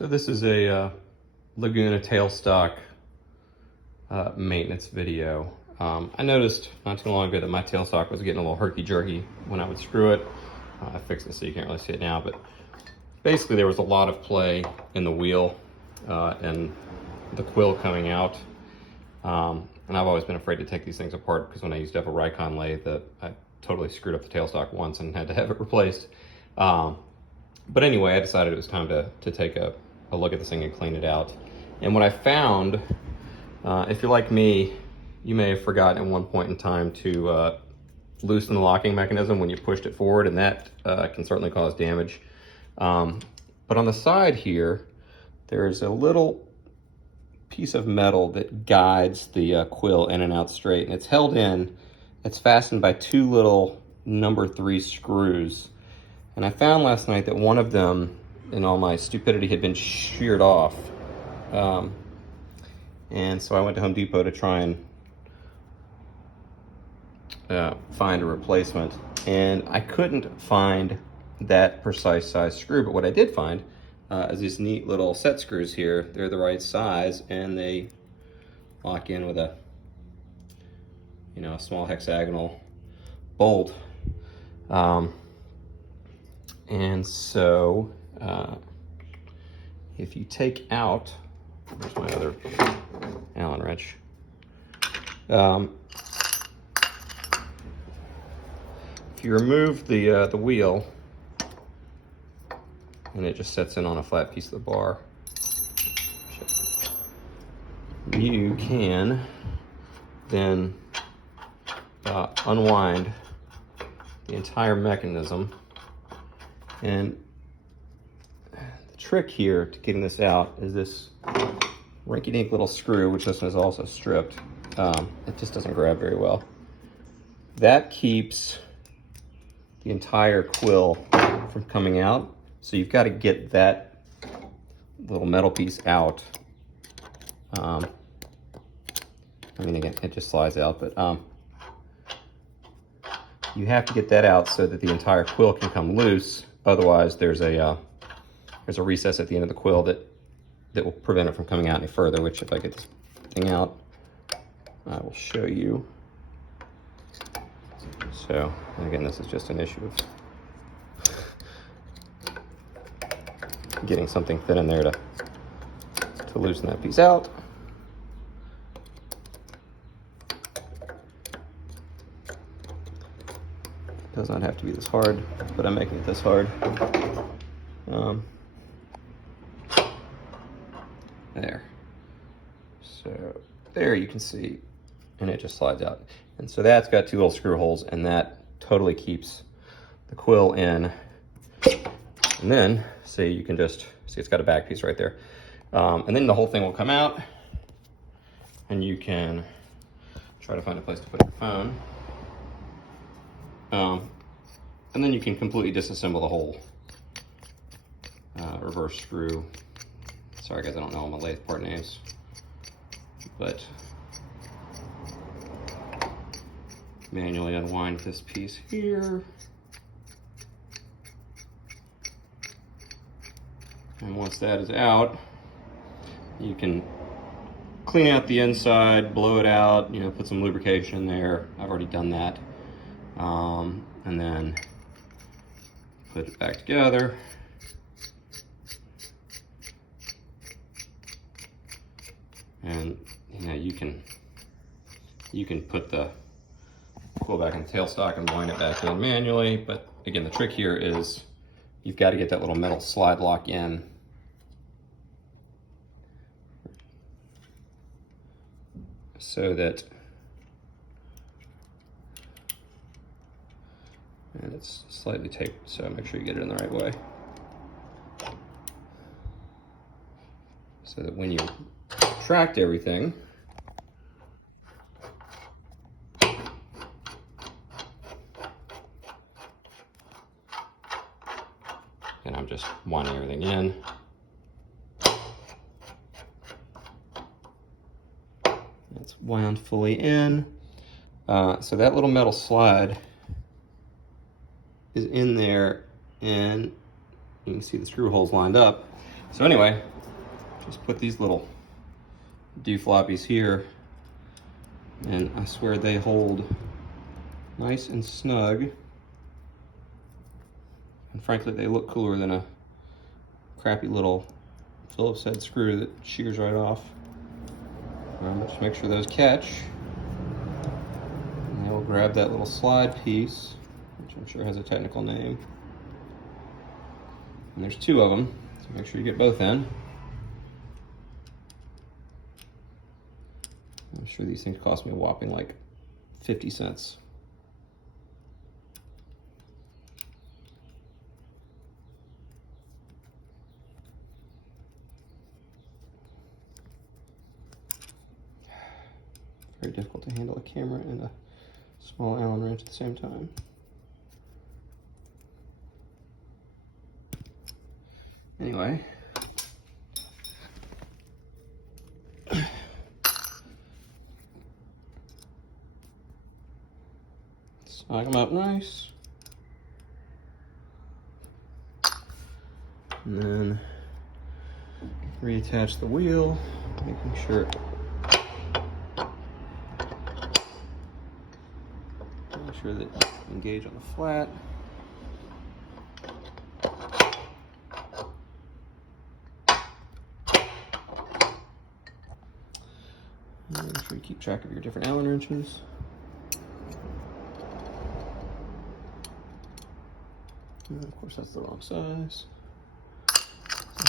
So this is a Laguna tailstock maintenance video. I noticed not too long ago that my tailstock was getting a little herky-jerky when I would screw it. I fixed it so you can't really see it now, but basically there was a lot of play in the wheel and the quill coming out. And I've always been afraid to take these things apart because when I used to have a Rikon lathe, I totally screwed up the tailstock once and had to have it replaced. But anyway, I decided it was time to take a look at this thing and clean it out. And what I found, if you're like me, you may have forgotten at one point in time to loosen the locking mechanism when you pushed it forward, and that can certainly cause damage. But on the side here, there's a little piece of metal that guides the quill in and out straight, and it's held in. It's fastened by two little number 3 screws. And I found last night that one of them, in all my stupidity, had been sheared off. And so I went to Home Depot to try and find a replacement. And I couldn't find that precise size screw, but what I did find is these neat little set screws here. They're the right size, and they lock in with a, a small hexagonal bolt. And so if you take out, where's my other Allen wrench? If you remove the wheel, and it just sets in on a flat piece of the bar, you can then unwind the entire mechanism. And the trick here to getting this out is this rinky-dink little screw, which this one is also stripped. It just doesn't grab very well. That keeps the entire quill from coming out. So you've got to get that little metal piece out. I mean, again, it just slides out, but you have to get that out so that the entire quill can come loose. Otherwise, there's a recess at the end of the quill that will prevent it from coming out any further, which if I get this thing out, I will show you. So, and again, this is just an issue of getting something thin in there to loosen that piece out. It does not have to be this hard, but I'm making it this hard. There. So there you can see, and it just slides out. And so that's got 2 little screw holes, and that totally keeps the quill in. And then, see, you can just see it's got a back piece right there. And then the whole thing will come out, and you can try to find a place to put your phone. And then you can completely disassemble the whole reverse screw. Sorry guys, I don't know all my lathe part names, but manually unwind this piece here. And once that is out, you can clean out the inside, blow it out, put some lubrication in there. I've already done that. And then put it back together. And you can put the quill back in the tailstock and wind it back in manually. But again, the trick here is you've got to get that little metal slide lock in. So that, and it's slightly taped, so make sure you get it in the right way. So that when you tracked everything, and I'm just winding everything in. It's wound fully in. So that little metal slide is in there, and you can see the screw holes lined up. So anyway, just put these little D-floppies here, and I swear they hold nice and snug. And frankly, they look cooler than a crappy little Phillips head screw that shears right off. Just make sure those catch. And then we'll grab that little slide piece, which I'm sure has a technical name. And there's 2 of them, so make sure you get both in. I'm sure these things cost me a whopping like 50 cents. Very difficult to handle a camera and a small Allen wrench at the same time. Anyway, snug them up nice. And then reattach the wheel, making sure that you engage on the flat. And make sure you keep track of your different Allen wrenches. And of course, that's the wrong size.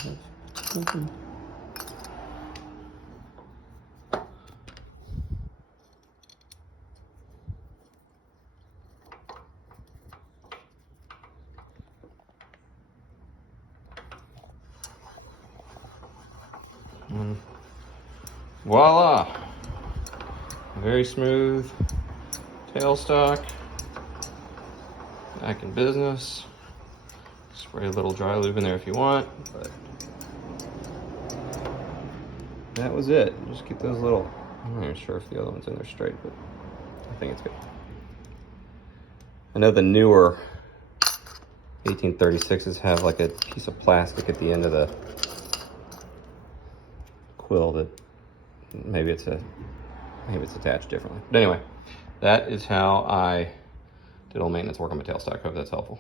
And voila! Very smooth tailstock. Back in business. Spray a little dry lube in there if you want, but that was it. Just get those little, I'm not even sure if the other one's in there straight, but I think it's good. I know the newer 1836s have like a piece of plastic at the end of the quill that maybe it's attached differently. But anyway, that is how I did all maintenance work on my tailstock. Hope that's helpful.